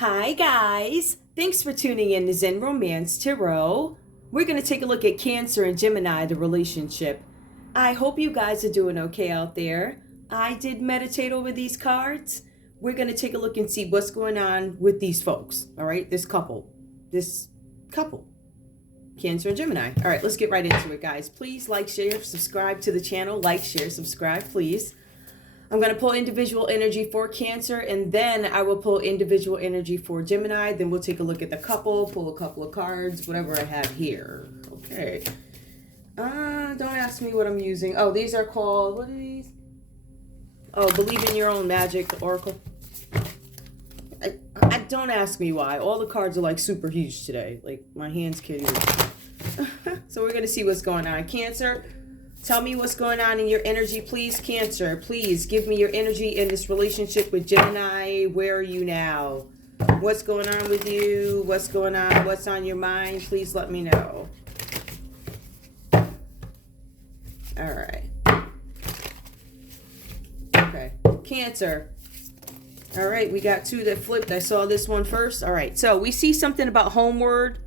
Hi guys, thanks for tuning in to Zen Romance Tarot. We're going to take a look at Cancer and Gemini, the relationship. I hope you guys are doing okay out there. I did meditate over these cards. We're going to take a look and see what's going on with these folks, all right? This couple, Cancer and Gemini. All right, let's get right into it, guys. Please like, share, subscribe to the channel. Like, share, subscribe, please. I'm going to pull individual energy for Cancer, and then I will pull individual energy for Gemini. Then we'll take a look at the couple, pull a couple of cards, whatever I have here. Okay. Don't ask me what I'm using. Oh, these are called, what are these? Oh, Believe in Your Own Magic Oracle. I don't ask me why. All the cards are like super huge today. Like my hands can't even. So we're going to see what's going on. Cancer. Tell me what's going on in your energy, please, Cancer. Please give me your energy in this relationship with Gemini. Where are you now? What's going on with you? What's going on? What's on your mind? Please let me know. All right. Okay. Cancer. All right. We got two that flipped. I saw this one first. All right. So we see something about homeward.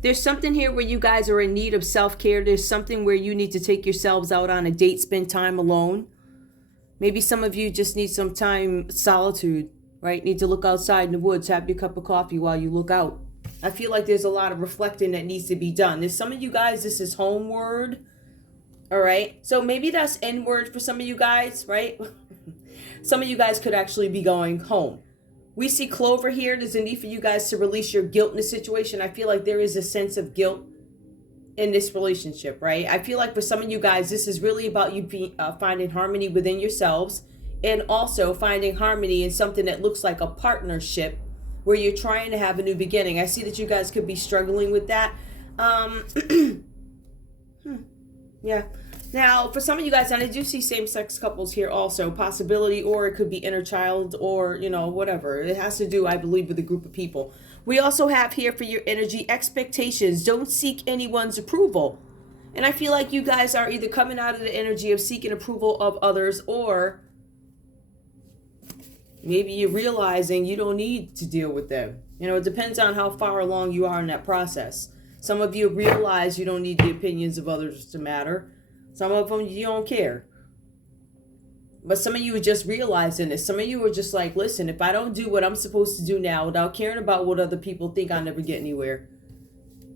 There's something here where you guys are in need of self-care. There's something where you need to take yourselves out on a date, spend time alone. Maybe some of you just need some time, solitude, right? Need to look outside in the woods, have your cup of coffee while you look out. I feel like there's a lot of reflecting that needs to be done. There's some of you guys, this is homeward, all right? So maybe that's inward for some of you guys, right? Some of you guys could actually be going home. We see Clover here. There's a need for you guys to release your guilt in this situation. I feel like there is a sense of guilt in this relationship, right? I feel like for some of you guys, this is really about you finding harmony within yourselves and also finding harmony in something that looks like a partnership where you're trying to have a new beginning. I see that you guys could be struggling with that. Yeah. Now, for some of you guys, and I do see same-sex couples here also, possibility, or it could be inner child, or, you know, whatever. It has to do, I believe, with a group of people. We also have here for your energy, expectations. Don't seek anyone's approval. And I feel like you guys are either coming out of the energy of seeking approval of others, or maybe you're realizing you don't need to deal with them. You know, it depends on how far along you are in that process. Some of you realize you don't need the opinions of others to matter. Some of them you don't care. But some of you are just realizing this. Some of you are just like, listen, if I don't do what I'm supposed to do now without caring about what other people think, I'll never get anywhere.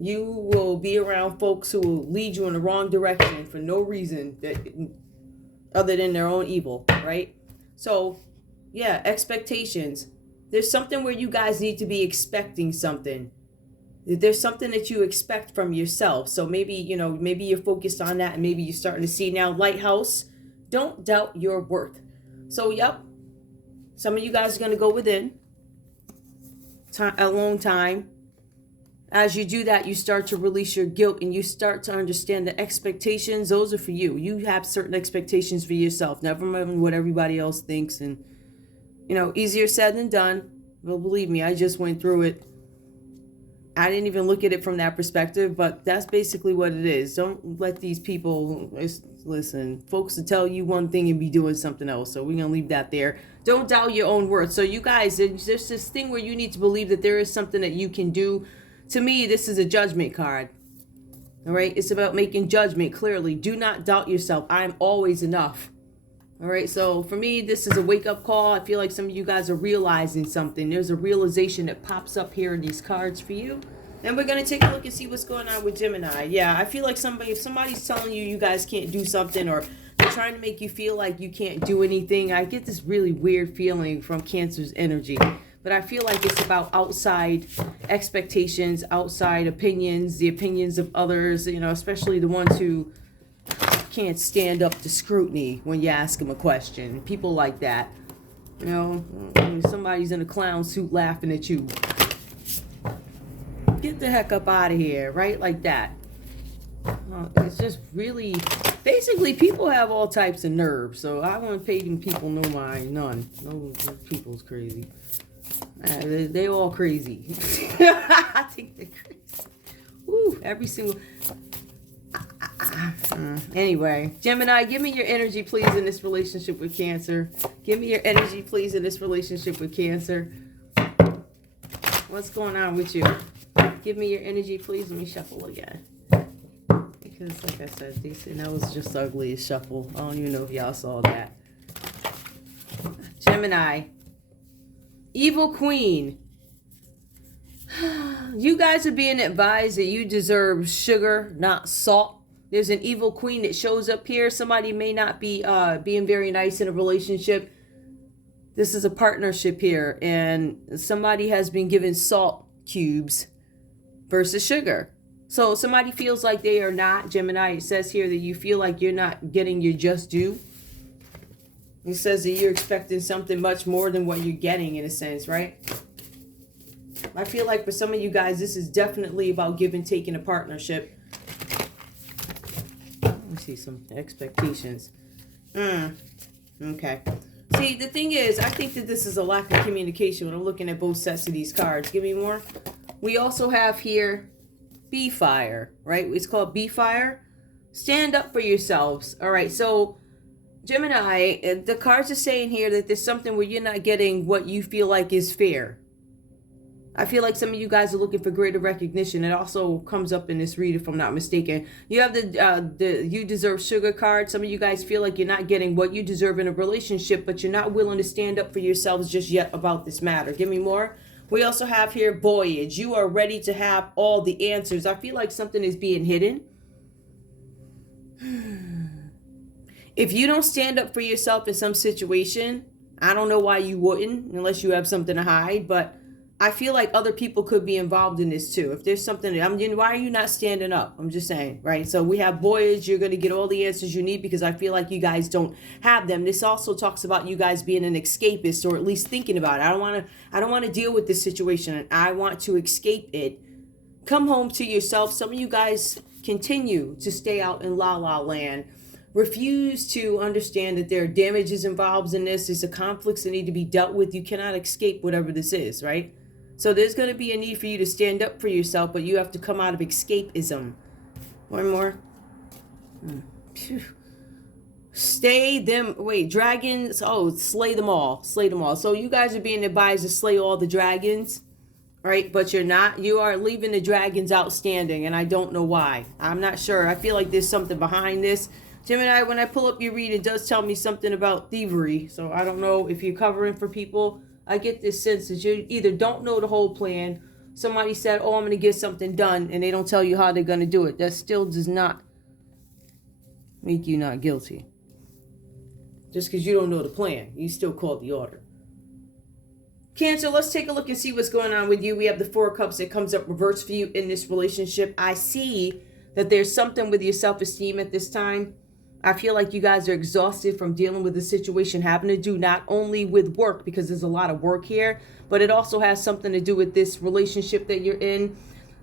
You will be around folks who will lead you in the wrong direction for no reason other than their own evil, right? So, yeah, expectations. There's something where you guys need to be expecting something. There's something that you expect from yourself. So maybe, you know, maybe you're focused on that and maybe you're starting to see now. Lighthouse, don't doubt your worth. So, yep, some of you guys are going to go within. Alone time. As you do that, you start to release your guilt and you start to understand the expectations. Those are for you. You have certain expectations for yourself. Never mind what everybody else thinks. And, you know, easier said than done. Well, believe me, I just went through it. I didn't even look at it from that perspective, but that's basically what it is. Don't let these people, listen, folks will tell you one thing and be doing something else. So we're going to leave that there. Don't doubt your own worth. So you guys, there's this thing where you need to believe that there is something that you can do. To me, this is a judgment card. All right. It's about making judgment clearly. Do not doubt yourself. I'm always enough. All right. So for me, this is a wake up call. I feel like some of you guys are realizing something. There's a realization that pops up here in these cards for you. And we're going to take a look and see what's going on with Gemini. Yeah, I feel like if somebody's telling you you guys can't do something or they're trying to make you feel like you can't do anything, I get this really weird feeling from Cancer's energy. But I feel like it's about outside expectations, outside opinions, the opinions of others, you know, especially the ones who can't stand up to scrutiny when you ask them a question. People like that. You know, somebody's in a clown suit laughing at you. Get the heck up out of here, right? Like that. It's just really, basically, people have all types of nerves. So I wouldn't pay them people no mind, none. No, people's crazy. They all crazy. I think they're crazy. Woo, every single. Anyway, Gemini, give me your energy, please, in this relationship with Cancer. Give me your energy, please, in this relationship with Cancer. What's going on with you? Give me your energy, please. Let me shuffle again. Because, like I said, that was just the ugliest shuffle. I don't even know if y'all saw that. Gemini. Evil Queen. You guys are being advised that you deserve sugar, not salt. There's an evil queen that shows up here. Somebody may not be being very nice in a relationship. This is a partnership here, and somebody has been given salt cubes versus sugar. So somebody feels like they are not, Gemini, it says here that you feel like you're not getting your just due. It says that you're expecting something much more than what you're getting, in a sense, right? I feel like for some of you guys, this is definitely about give and take in a partnership. Let me see some expectations. Okay. See, the thing is, I think that this is a lack of communication when I'm looking at both sets of these cards. Give me more. We also have here Be Fire, right? It's called Be Fire. Stand up for yourselves. All right, so Gemini, the cards are saying here that there's something where you're not getting what you feel like is fair. I feel like some of you guys are looking for greater recognition. It also comes up in this read, if I'm not mistaken. You have the You Deserve Sugar card. Some of you guys feel like you're not getting what you deserve in a relationship, but you're not willing to stand up for yourselves just yet about this matter. Give me more. We also have here Voyage. You are ready to have all the answers. I feel like something is being hidden. If you don't stand up for yourself in some situation, I don't know why you wouldn't, unless you have something to hide, but I feel like other people could be involved in this too. If there's something, why are you not standing up? I'm just saying, right? So we have Voyage. You're going to get all the answers you need because I feel like you guys don't have them. This also talks about you guys being an escapist, or at least thinking about it. I don't want to deal with this situation, and I want to escape it. Come home to yourself. Some of you guys continue to stay out in la la land. Refuse to understand that there are damages involved in this. There's a conflicts that need to be dealt with. You cannot escape whatever this is, right? So there's going to be a need for you to stand up for yourself, but you have to come out of escapism. One more. Dragons. Oh, slay them all. Slay them all. So you guys are being advised to slay all the dragons, right? But you're not. You are leaving the dragons outstanding, and I don't know why. I'm not sure. I feel like there's something behind this. Gemini, when I pull up your read, it does tell me something about thievery. So I don't know if you're covering for people. I get this sense that you either don't know the whole plan. Somebody said, oh, I'm going to get something done, and they don't tell you how they're going to do it. That still does not make you not guilty. Just because you don't know the plan, you still called the order. Cancer, let's take a look and see what's going on with you. We have the Four of Cups that comes up reverse for you in this relationship. I see that there's something with your self-esteem at this time. I feel like you guys are exhausted from dealing with the situation having to do not only with work, because there's a lot of work here, but it also has something to do with this relationship that you're in.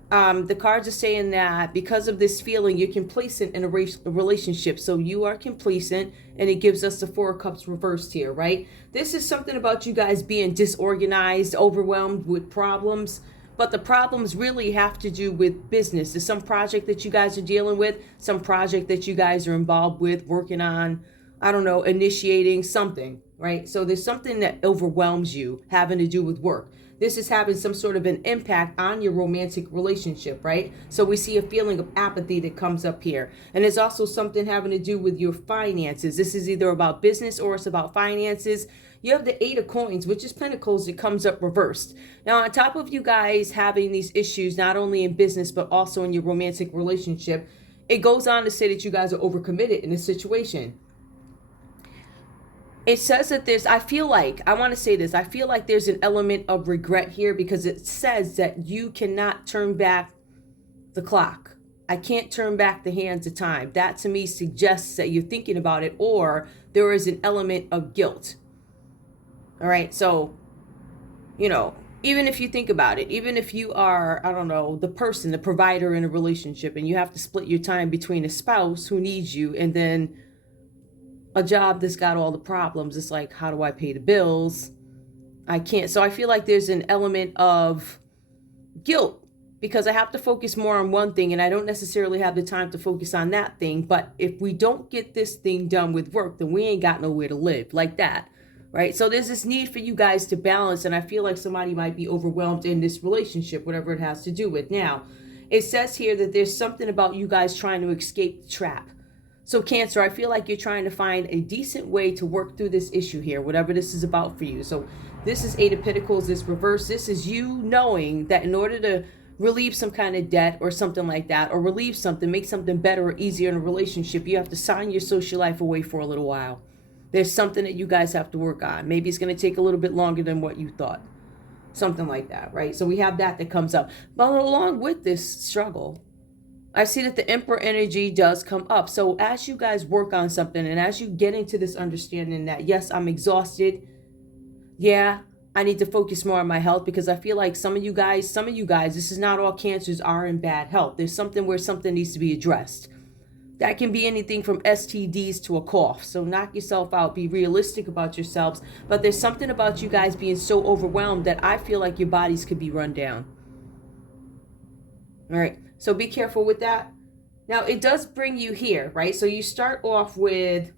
The cards are saying that because of this feeling, you're complacent in a relationship. So you are complacent, and it gives us the Four of Cups reversed here, right? This is something about you guys being disorganized, overwhelmed with problems. But the problems really have to do with business. There's some project that you guys are dealing with, some project that you guys are involved with, working on, I don't know, initiating something, right? So there's something that overwhelms you having to do with work. This is having some sort of an impact on your romantic relationship, right? So we see a feeling of apathy that comes up here. And there's also something having to do with your finances. This is either about business or it's about finances. You have the Eight of Coins, which is Pentacles, that comes up reversed. Now, on top of you guys having these issues, not only in business, but also in your romantic relationship, it goes on to say that you guys are overcommitted in this situation. It says that I feel like there's an element of regret here, because it says that you cannot turn back the clock. I can't turn back the hands of time. That to me suggests that you're thinking about it, or there is an element of guilt. All right, so, even if you think about it, even if you are, I don't know, the provider in a relationship, and you have to split your time between a spouse who needs you and then a job that's got all the problems. It's like, how do I pay the bills? I can't. So I feel like there's an element of guilt because I have to focus more on one thing and I don't necessarily have the time to focus on that thing. But if we don't get this thing done with work, then we ain't got nowhere to live, like that. right? So there's this need for you guys to balance, and I feel like somebody might be overwhelmed in this relationship, whatever it has to do with. Now, it says here that there's something about you guys trying to escape the trap. So Cancer, I feel like you're trying to find a decent way to work through this issue here, whatever this is about for you. So this is Eight of Pentacles, this reverse. This is you knowing that in order to relieve some kind of debt or something like that, or relieve something, make something better or easier in a relationship, you have to sign your social life away for a little while. There's something that you guys have to work on. Maybe it's going to take a little bit longer than what you thought. Something like that, right? So we have that comes up. But along with this struggle, I see that the Emperor energy does come up. So as you guys work on something and as you get into this understanding that, yes, I'm exhausted. Yeah, I need to focus more on my health, because I feel like some of you guys, this is not all Cancers are in bad health. There's something where something needs to be addressed. That can be anything from STDs to a cough. So knock yourself out. Be realistic about yourselves. But there's something about you guys being so overwhelmed that I feel like your bodies could be run down. All right. So be careful with that. Now, it does bring you here, right? So you guys start off with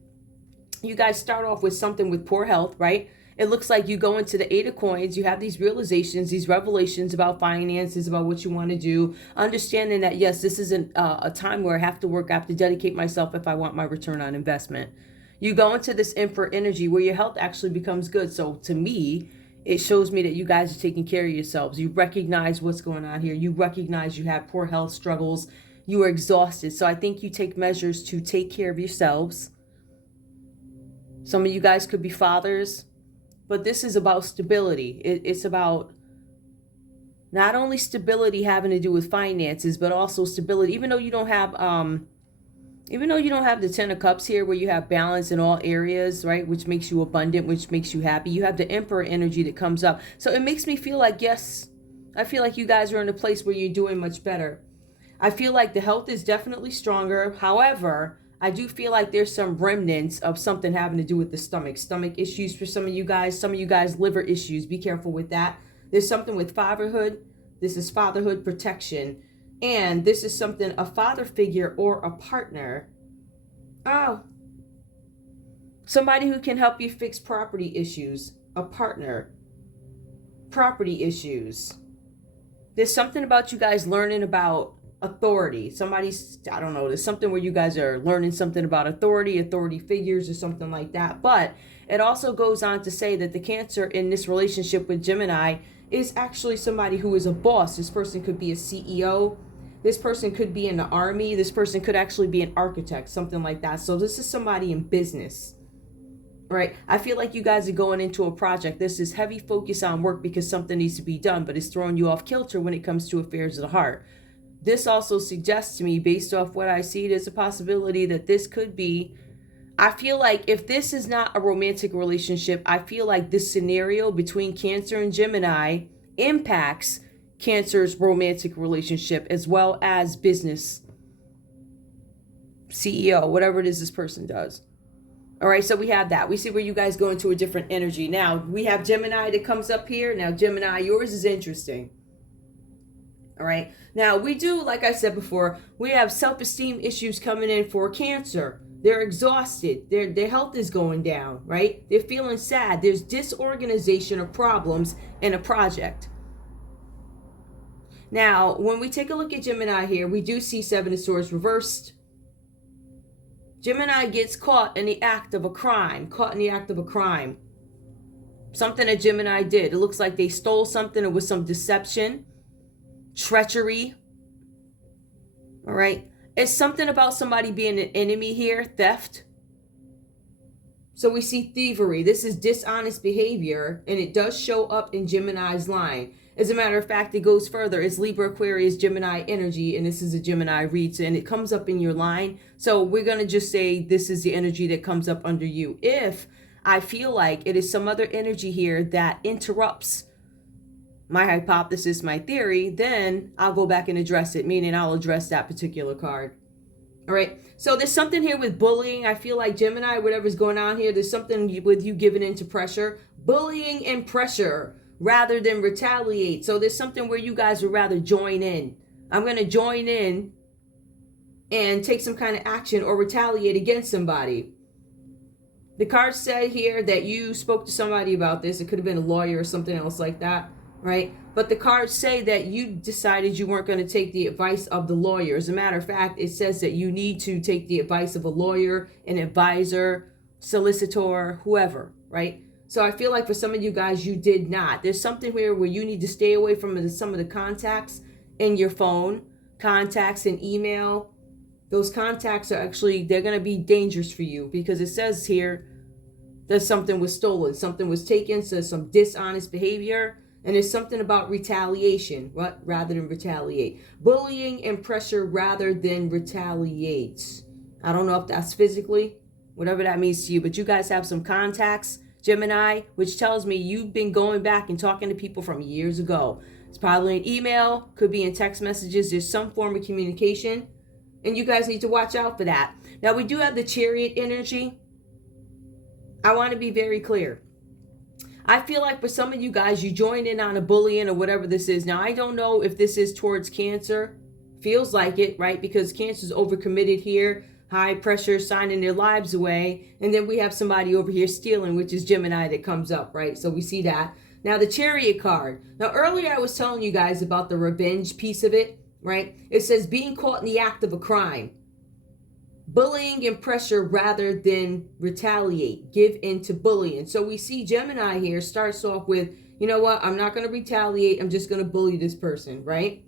something with poor health, right? It looks like you go into the Eight of Coins. You have these realizations, these revelations about finances, about what you want to do. Understanding that, yes, this isn't a time where I have to work. I have to dedicate myself if I want my return on investment. You go into this Emperor energy where your health actually becomes good. So to me, it shows me that you guys are taking care of yourselves. You recognize what's going on here. You recognize you have poor health struggles. You are exhausted. So I think you take measures to take care of yourselves. Some of you guys could be fathers, but this is about stability. It's about not only stability having to do with finances, but also stability. Even though you don't have the Ten of Cups here, where you have balance in all areas, right? Which makes you abundant, which makes you happy. You have the Emperor energy that comes up. So it makes me feel like, yes, I feel like you guys are in a place where you're doing much better. I feel like the health is definitely stronger. However, I do feel like there's some remnants of something having to do with the stomach issues for some of you guys, liver issues. Be careful with that. There's something with fatherhood. This is fatherhood protection. And this is something, a father figure or a partner. Oh, somebody who can help you fix property issues, a partner, property issues. There's something about you guys learning about authority. I don't know, there's something where you guys are learning something about authority figures or something like that. But it also goes on to say that the Cancer in this relationship with Gemini is actually somebody who is a boss. This person could be a CEO. This person could be in the army. This person could actually be an architect, something like that. So this is somebody in business, right? I feel like you guys are going into a project. This is heavy focus on work because something needs to be done, but it's throwing you off kilter when it comes to affairs of the heart. This also suggests to me, based off what I see, there's a possibility that this could be, I feel like if this is not a romantic relationship, I feel like this scenario between Cancer and Gemini impacts Cancer's romantic relationship as well as business, CEO, whatever it is this person does. All right, so we have that. We see where you guys go into a different energy. Now, we have Gemini that comes up here. Now, Gemini, yours is interesting. All right. Now, we do, like I said before, we have self-esteem issues coming in for Cancer. They're exhausted. Their health is going down, right? They're feeling sad. There's disorganization of problems in a project. Now, when we take a look at Gemini here, we do see Seven of Swords reversed. Gemini gets caught in the act of a crime. Something that Gemini did. It looks like they stole something. It was some deception. Treachery. All right. It's something about somebody being an enemy here. Theft. So we see thievery. This is dishonest behavior, and it does show up in Gemini's line. As a matter of fact, it goes further. It's Libra, Aquarius, Gemini energy, and this is a Gemini read, and it comes up in your line. So we're going to just say this is the energy that comes up under you. If I feel like it is some other energy here that interrupts my hypothesis, my theory, then I'll go back and address it, meaning I'll address that particular card. All right. So there's something here with bullying. I feel like Gemini, whatever's going on here, there's something with you giving into pressure, bullying and pressure rather than retaliate. So there's something where you guys would rather join in. I'm going to join in and take some kind of action or retaliate against somebody. The cards say here that you spoke to somebody about this. It could have been a lawyer or something else like that, right? But the cards say that you decided you weren't going to take the advice of the lawyer. As a matter of fact, it says that you need to take the advice of a lawyer, an advisor, solicitor, whoever, right? So I feel like for some of you guys, you did not. There's something here where you need to stay away from some of the contacts in your phone, contacts in email. Those contacts are actually, they're going to be dangerous for you, because it says here that something was stolen, something was taken, so some dishonest behavior, and there's something about retaliation, what, rather than retaliate. Bullying and pressure rather than retaliate. I don't know if that's physically, whatever that means to you, but you guys have some contacts, Gemini, which tells me you've been going back and talking to people from years ago. It's probably an email, could be in text messages. There's some form of communication, and you guys need to watch out for that. Now, we do have the Chariot energy. I want to be very clear. I feel like for some of you guys, you join in on a bullying or whatever this is. Now, I don't know if this is towards Cancer. Feels like it, right? Because Cancer's overcommitted here. High pressure, signing their lives away. And then we have somebody over here stealing, which is Gemini that comes up, right? So we see that. Now, the Chariot card. Now, earlier I was telling you guys about the revenge piece of it, right? It says being caught in the act of a crime. Bullying and pressure rather than retaliate. Give in to bullying. So we see Gemini here starts off with, you know what? I'm not going to retaliate. I'm just going to bully this person, right?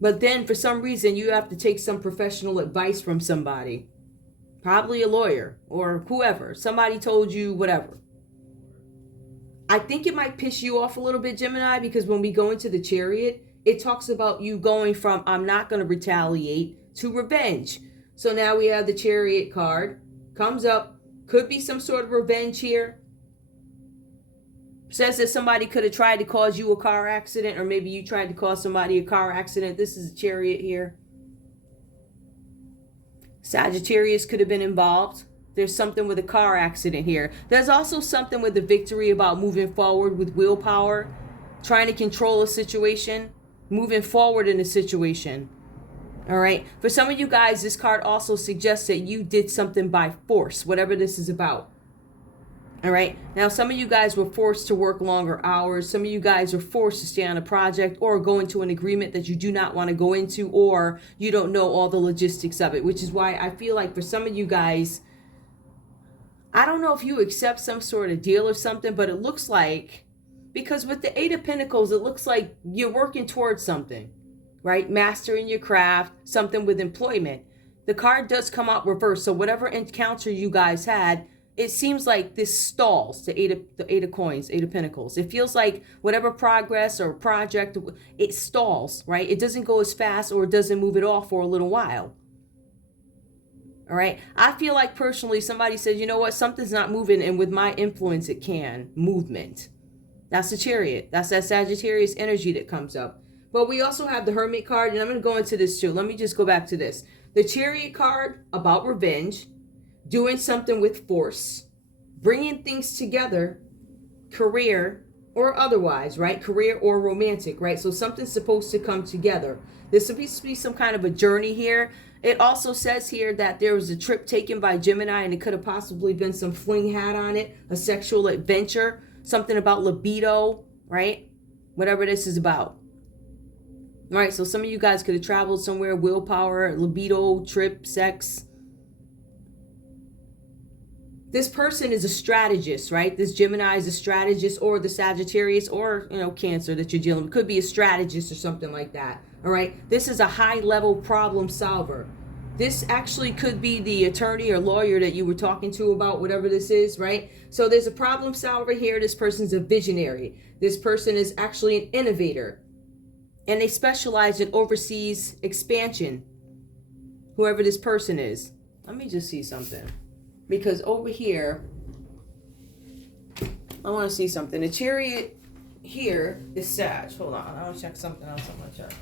But then for some reason, you have to take some professional advice from somebody. Probably a lawyer or whoever. Somebody told you whatever. I think it might piss you off a little bit, Gemini, because when we go into the Chariot, it talks about you going from I'm not going to retaliate to revenge. So now we have the Chariot card. Comes up. Could be some sort of revenge here. Says that somebody could have tried to cause you a car accident, or maybe you tried to cause somebody a car accident. This is a Chariot here. Sagittarius could have been involved. There's something with a car accident here. There's also something with the victory about moving forward with willpower, trying to control a situation, moving forward in a situation. All right. For some of you guys, this card also suggests that you did something by force, whatever this is about. All right. Now, some of you guys were forced to work longer hours. Some of you guys were forced to stay on a project or go into an agreement that you do not want to go into, or you don't know all the logistics of it, which is why I feel like for some of you guys, I don't know if you accept some sort of deal or something, but it looks like, because with the Eight of Pentacles, it looks like you're working towards something, right? Mastering your craft, something with employment. The card does come out reversed. So whatever encounter you guys had, it seems like this stalls, the eight of coins, Eight of Pentacles. It feels like whatever progress or project, it stalls, right? It doesn't go as fast, or it doesn't move at all for a little while. All right. I feel like personally, somebody said, you know what, something's not moving, and with my influence, it can. Movement. That's the Chariot. That's that Sagittarius energy that comes up. But we also have the Hermit card, and I'm going to go into this too. Let me just go back to this. The Chariot card about revenge, doing something with force, bringing things together, career or otherwise, right? Career or romantic, right? So something's supposed to come together. There's supposed to be some kind of a journey here. It also says here that there was a trip taken by Gemini, and it could have possibly been some fling hat on it, a sexual adventure, something about libido, right? Whatever this is about. All right, so some of you guys could have traveled somewhere, willpower, libido, trip, sex. This person is a strategist, right? This Gemini is a strategist, or the Sagittarius, or, Cancer that you're dealing with. Could be a strategist or something like that. All right. This is a high-level problem solver. This actually could be the attorney or lawyer that you were talking to about whatever this is, right? So there's a problem solver here. This person's a visionary. This person is actually an innovator, and they specialize in overseas expansion, whoever this person is. Let me just see something. Because over here, I want to see something. The Chariot here is Sag. Hold on. I want to check something else on my chart.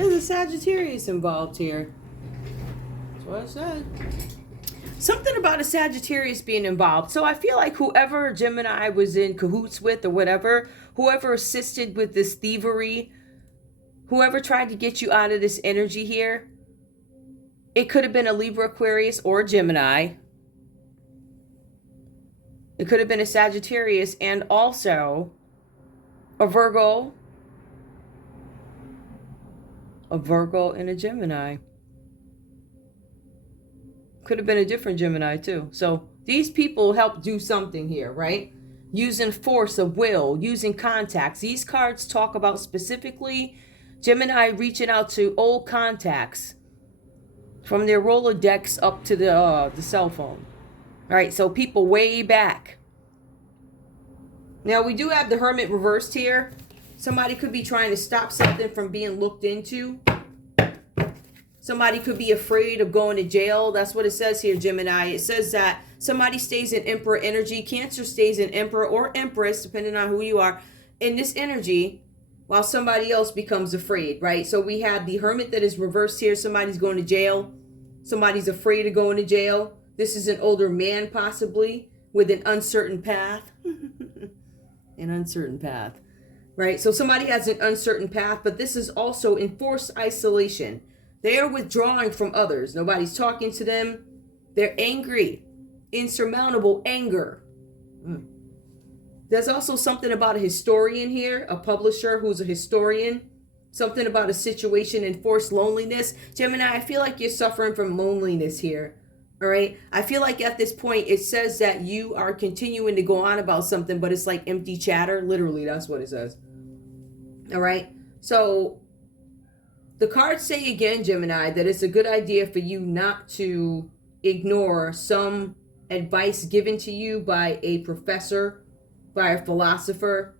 There's a Sagittarius involved here. That's what I said. Something about a Sagittarius being involved. So I feel like whoever Gemini was in cahoots with or whatever, whoever assisted with this thievery, whoever tried to get you out of this energy here, it could have been a Libra, Aquarius, or a Gemini. It could have been a Sagittarius and also a Virgo and a Gemini. Could have been a different Gemini too. So these people help do something here, right? Using force of will, using contacts. These cards talk about specifically Gemini reaching out to old contacts from their Rolodex up to the cell phone. All right, so people way back. Now we do have the Hermit reversed here. Somebody could be trying to stop something from being looked into. Somebody could be afraid of going to jail. That's what it says here, Gemini. It says that somebody stays in Emperor energy. Cancer stays in Emperor or Empress, depending on who you are, in this energy, while somebody else becomes afraid, right? So we have the Hermit that is reversed here. Somebody's going to jail. Somebody's afraid of going to jail. This is an older man, possibly, with an uncertain path. An uncertain path, right? So somebody has an uncertain path, but this is also enforced isolation. They are withdrawing from others. Nobody's talking to them. They're angry. Insurmountable anger. There's also something about a historian here, a publisher who's a historian. Something about a situation, enforced loneliness. Gemini, I feel like you're suffering from loneliness here. All right. I feel like at this point, it says that you are continuing to go on about something, but it's like empty chatter. Literally, that's what it says. All right. So the cards say again, Gemini, that it's a good idea for you not to ignore some advice given to you by a professor, by a philosopher,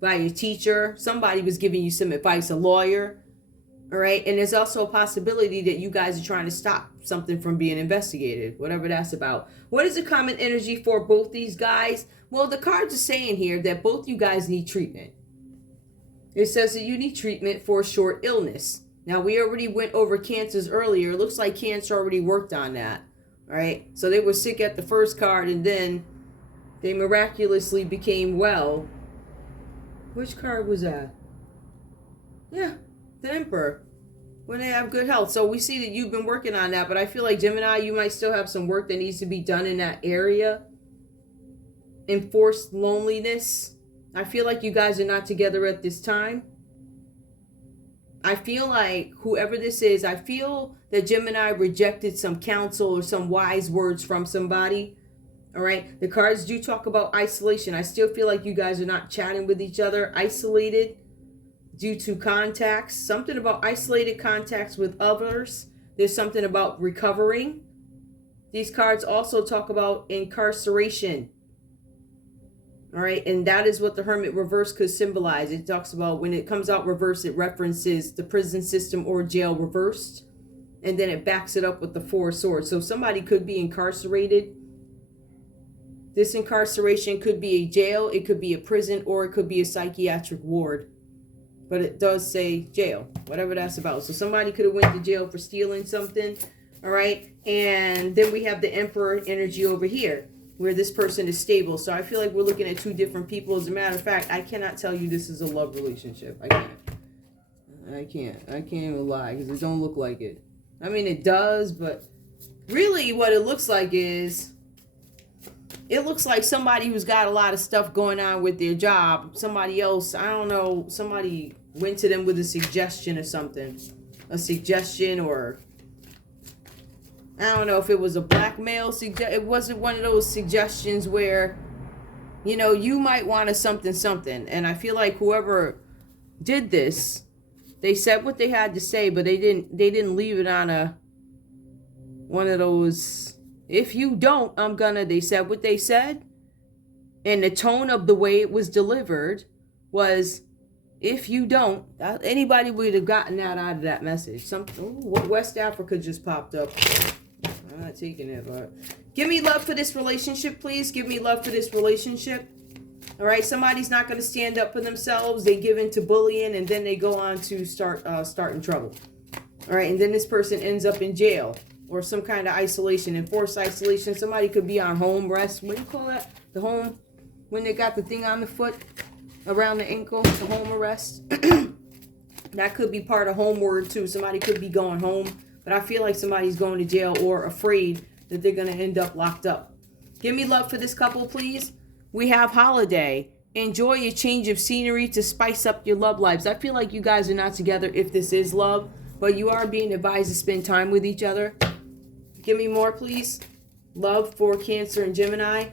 by a teacher. Somebody was giving you some advice, a lawyer. All right. And there's also a possibility that you guys are trying to stop something from being investigated, whatever that's about. What is the common energy for both these guys? Well, the cards are saying here that both you guys need treatment. It says that you need treatment for a short illness. Now, we already went over cancers earlier. It looks like Cancer already worked on that. All right. So they were sick at the first card and then they miraculously became well. Which card was that? Yeah, the Emperor. When they have good health. So we see that you've been working on that, but I feel like Gemini, you might still have some work that needs to be done in that area. Enforced loneliness. I feel like you guys are not together at this time. I feel like whoever this is, I feel that Gemini rejected some counsel or some wise words from somebody. All right. The cards do talk about isolation. I still feel like you guys are not chatting with each other, isolated due to contacts. Something about isolated contacts with others. There's something about recovering. These cards also talk about incarceration. All right. And that is what the Hermit reverse could symbolize. It talks about when it comes out reverse, it references the prison system or jail reversed. And then it backs it up with the Four of Swords. So somebody could be incarcerated. This incarceration could be a jail, it could be a prison, or it could be a psychiatric ward. But it does say jail, whatever that's about. So somebody could have went to jail for stealing something. All right. And then we have the Emperor energy over here, where this person is stable. So I feel like we're looking at two different people. As a matter of fact, I cannot tell you this is a love relationship. I can't even lie because it don't look like it. I mean, it does, but really what it looks like is, it looks like somebody who's got a lot of stuff going on with their job. Somebody else, I don't know, somebody went to them with a suggestion or something. A suggestion, or I don't know if it was a blackmail suggestion. It wasn't one of those suggestions where, you know, you might want a something. And I feel like whoever did this, they said what they had to say, but they didn't leave it on one of those, if you don't, I'm gonna, they said what they said. And the tone of the way it was delivered was, if you don't, anybody would have gotten that out of that message. West Africa just popped up. I'm not taking it, but give me love for this relationship, please. Give me love for this relationship. All right, somebody's not going to stand up for themselves. They give in to bullying, and then they go on to starting trouble. All right, and then this person ends up in jail or some kind of isolation, enforced isolation. Somebody could be on home rest. What do you call that? The home, when they got the thing on the foot, around the ankle, the home arrest. That could be part of homeward too. Somebody could be going home, but I feel like somebody's going to jail or afraid that they're going to end up locked up. Give me love for this couple, please. We have holiday. Enjoy a change of scenery to spice up your love lives. I feel like you guys are not together if this is love, but you are being advised to spend time with each other. Give me more, please. Love for Cancer and Gemini.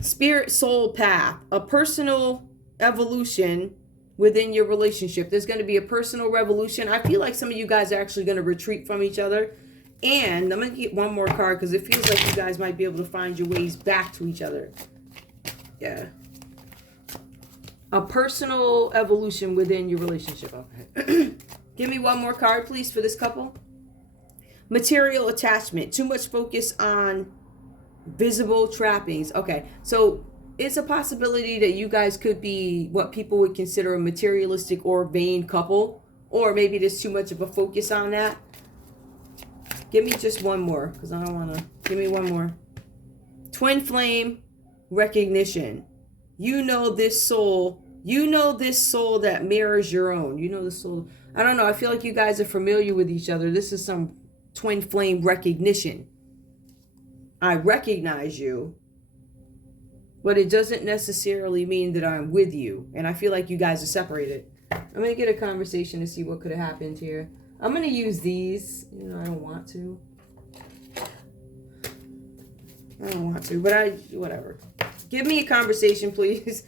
Spirit soul path. A personal evolution within your relationship. There's going to be a personal revolution. I feel like some of you guys are actually going to retreat from each other. And I'm going to get one more card because it feels like you guys might be able to find your ways back to each other. Yeah. A personal evolution within your relationship. Okay. Give me one more card, please, for this couple. Material attachment. Too much focus on visible trappings. Okay. So it's a possibility that you guys could be what people would consider a materialistic or vain couple. Or maybe there's too much of a focus on that. Give me just one more, because I don't want to. Give me one more. Twin flame recognition. You know this soul. You know this soul that mirrors your own. You know the soul. I don't know. I feel like you guys are familiar with each other. This is some twin flame recognition. I recognize you, but it doesn't necessarily mean that I'm with you. And I feel like you guys are separated. I'm going to get a conversation to see what could have happened here. I'm going to use these. You know, I don't want to. But whatever. Give me a conversation, please.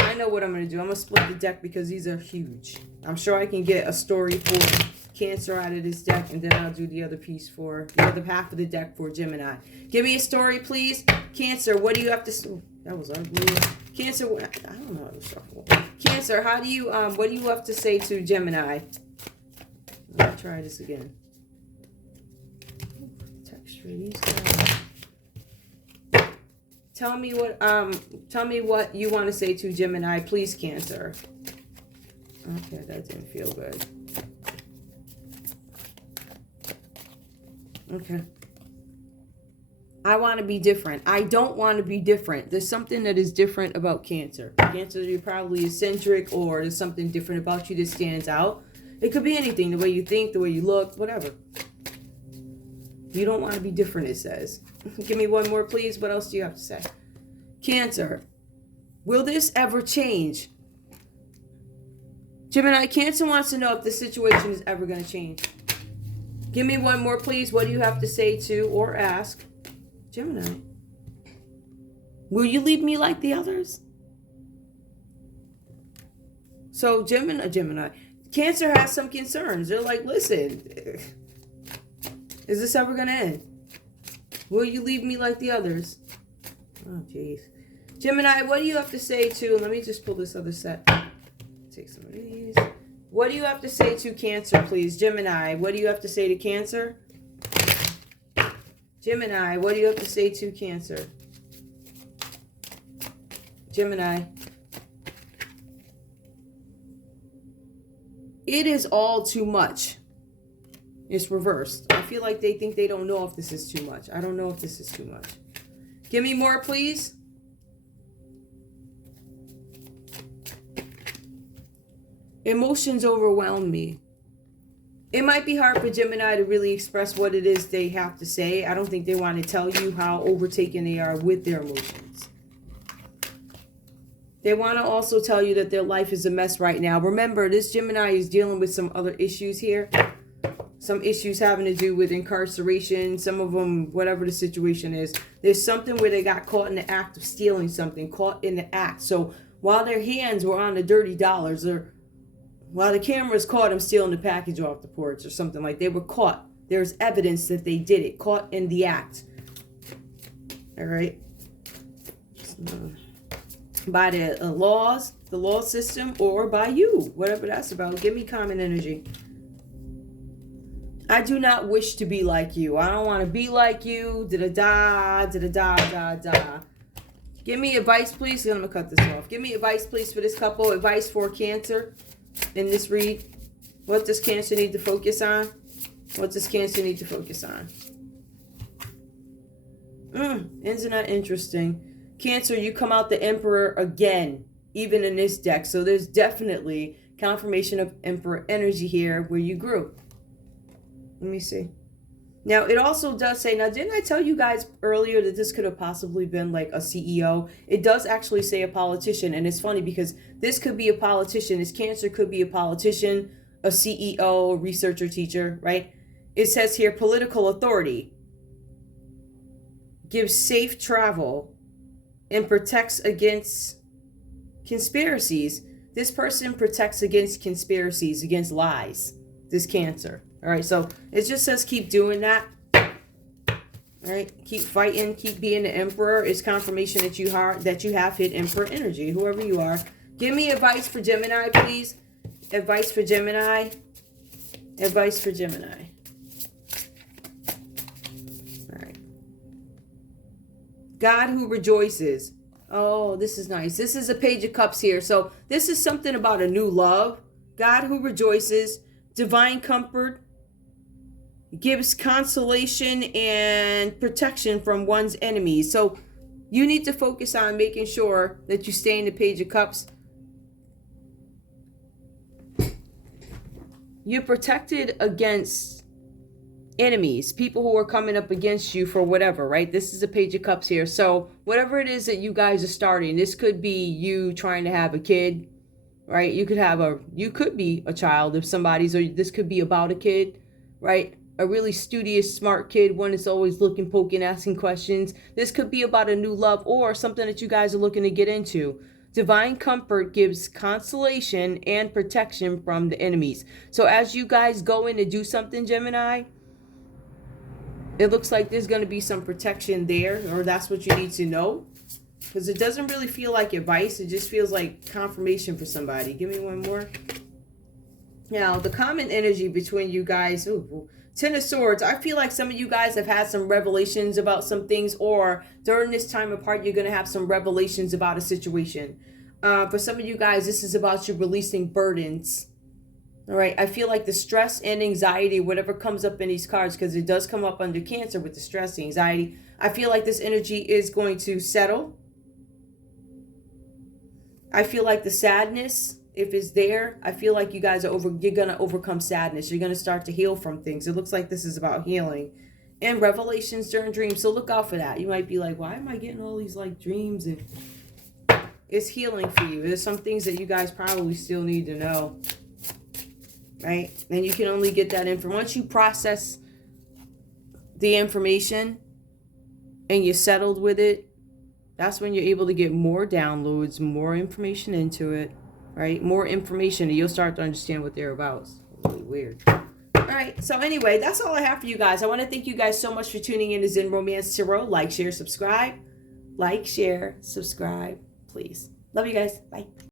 I know what I'm going to do. I'm going to split the deck because these are huge. I'm sure I can get a story for Cancer out of this deck, and then I'll do the other piece for the other half of the deck for Gemini. Give me a story, please. Cancer, what do you have to... That was ugly. Cancer, I don't know how to shuffle. Cancer, how do you... what do you have to say to Gemini? Let me try this again. Texture these guys. Tell me what you want to say to Gemini, please, Cancer. Okay, that didn't feel good. Okay. I want to be different. I don't want to be different. There's something that is different about Cancer. Cancer, you're probably eccentric, or there's something different about you that stands out. It could be anything, the way you think, the way you look, whatever. You don't want to be different, it says. Give me one more, please. What else do you have to say? Cancer, will this ever change? Gemini, Cancer wants to know if the situation is ever going to change. Give me one more, please. What do you have to say to or ask Gemini? Will you leave me like the others? So Gemini. Cancer has some concerns. They're like, listen, is this ever going to end? Will you leave me like the others? Oh, jeez. Gemini, what do you have to say to... Let me just pull this other set. Take some of these. What do you have to say to Cancer, please? Gemini, what do you have to say to Cancer? Gemini, what do you have to say to Cancer? Gemini. It is all too much. It's reversed. I feel like they think they don't know if this is too much. I don't know if this is too much. Give me more, please. Emotions overwhelm me. It might be hard for Gemini to really express what it is they have to say. I don't think they want to tell you how overtaken they are with their emotions. They want to also tell you that their life is a mess right now. Remember, this Gemini is dealing with some other issues here. Some issues having to do with incarceration. Some of them, whatever the situation is. There's something where they got caught in the act of stealing something. Caught in the act. So while their hands were on the dirty dollars, or while the cameras caught them stealing the package off the porch or something, like they were caught. There's evidence that they did it. Caught in the act. All right. By the laws, the law system, or by you. Whatever that's about. Give me common energy. I do not wish to be like you. I don't want to be like you. Da-da-da, da-da-da, da-da. Give me advice, please. I'm going to cut this off. Give me advice, please, for this couple. Advice for Cancer in this read. What does Cancer need to focus on? What does Cancer need to focus on? Isn't that interesting? Cancer, you come out the Emperor again, even in this deck. So there's definitely confirmation of Emperor energy here where you grew. Let me see. Now, it also does say, now, didn't I tell you guys earlier that this could have possibly been like a CEO? It does actually say a politician. And it's funny because this could be a politician. This Cancer could be a politician, a CEO, a researcher, teacher, right? It says here, political authority gives safe travel and protects against conspiracies. This person protects against conspiracies, against lies, this Cancer. All right, so it just says keep doing that. All right, keep fighting, keep being the Emperor. It's confirmation that you have hit Emperor energy, whoever you are. Give me advice for Gemini, please. Advice for Gemini. Advice for Gemini. All right. God who rejoices. Oh, this is nice. This is a Page of Cups here. So this is something about a new love. God who rejoices. Divine comfort. Gives consolation and protection from one's enemies. So you need to focus on making sure that you stay in the Page of Cups. You're protected against enemies, people who are coming up against you for whatever, right? This is a Page of Cups here. So whatever it is that you guys are starting, this could be you trying to have a kid, right? You could be a child if somebody's, or this could be about a kid, right? A really studious, smart kid, one that's always looking, poking, asking questions. This could be about a new love or something that you guys are looking to get into. Divine comfort gives consolation and protection from the enemies. So as you guys go in to do something, Gemini, it looks like there's going to be some protection there, or that's what you need to know. Because it doesn't really feel like advice. It just feels like confirmation for somebody. Give me one more. Now, the common energy between you guys. Ooh, Ten of Swords. I feel like some of you guys have had some revelations about some things, or during this time apart, you're going to have some revelations about a situation. For some of you guys, this is about you releasing burdens. All right. I feel like the stress and anxiety, whatever comes up in these cards, because it does come up under Cancer with the stress, the anxiety. I feel like this energy is going to settle. I feel like the sadness, if it's there, I feel like you guys you're going to overcome sadness. You're going to start to heal from things. It looks like this is about healing and revelations during dreams. So look out for that. You might be like, why am I getting all these like dreams? And it's healing for you. There's some things that you guys probably still need to know, right? And you can only get that information. Once you process the information and you're settled with it, that's when you're able to get more downloads, more information into it. Right? More information and you'll start to understand what they're about. It's really weird. All right. So anyway, that's all I have for you guys. I want to thank you guys so much for tuning in to Zen Romance Tarot. Like, share, subscribe. Like, share, subscribe, please. Love you guys. Bye.